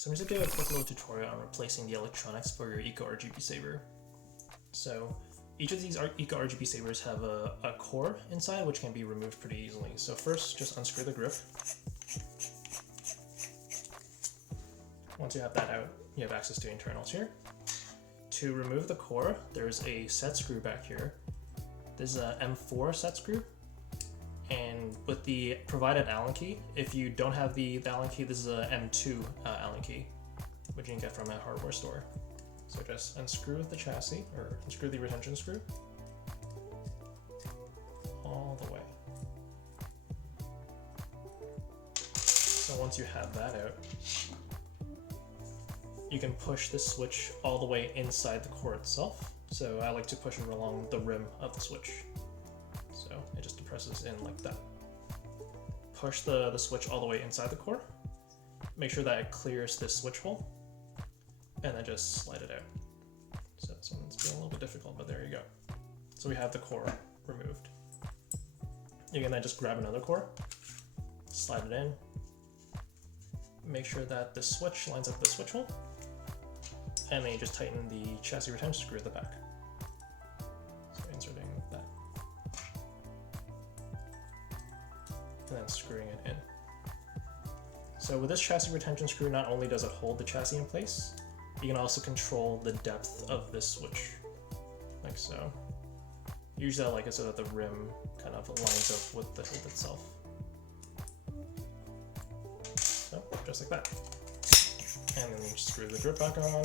So I'm just going to do a quick little tutorial on replacing the electronics for your ECO RGB Saber. So each of these ECO RGB Sabers have a core inside, which can be removed pretty easily. So first, just unscrew the grip. Once you have that out, you have access to internals here. To remove the core, there's a set screw back here. This is a M4 set screw. And with the provided Allen key, if you don't have the Allen key, this is a M2 Allen key, which you can get from a hardware store. So just unscrew the chassis, or unscrew the retention screw all the way. So once you have that out, you can push this switch all the way inside the core itself. So I like to push it along the rim of the switch. So it just depresses in like that. Push the switch all the way inside the core. Make sure that it clears this switch hole, and then just slide it out. So this one's been a little bit difficult, but there you go. So we have the core removed. You can then just grab another core, slide it in, make sure that the switch lines up the switch hole, and then you just tighten the chassis retention screw at the back. So inserting that. And then screwing it in. So with this chassis retention screw, not only does it hold the chassis in place, you can also control the depth of this switch, like so. Usually I like it so that the rim kind of lines up with the hoop itself. So, just like that. And then you screw the grip back on,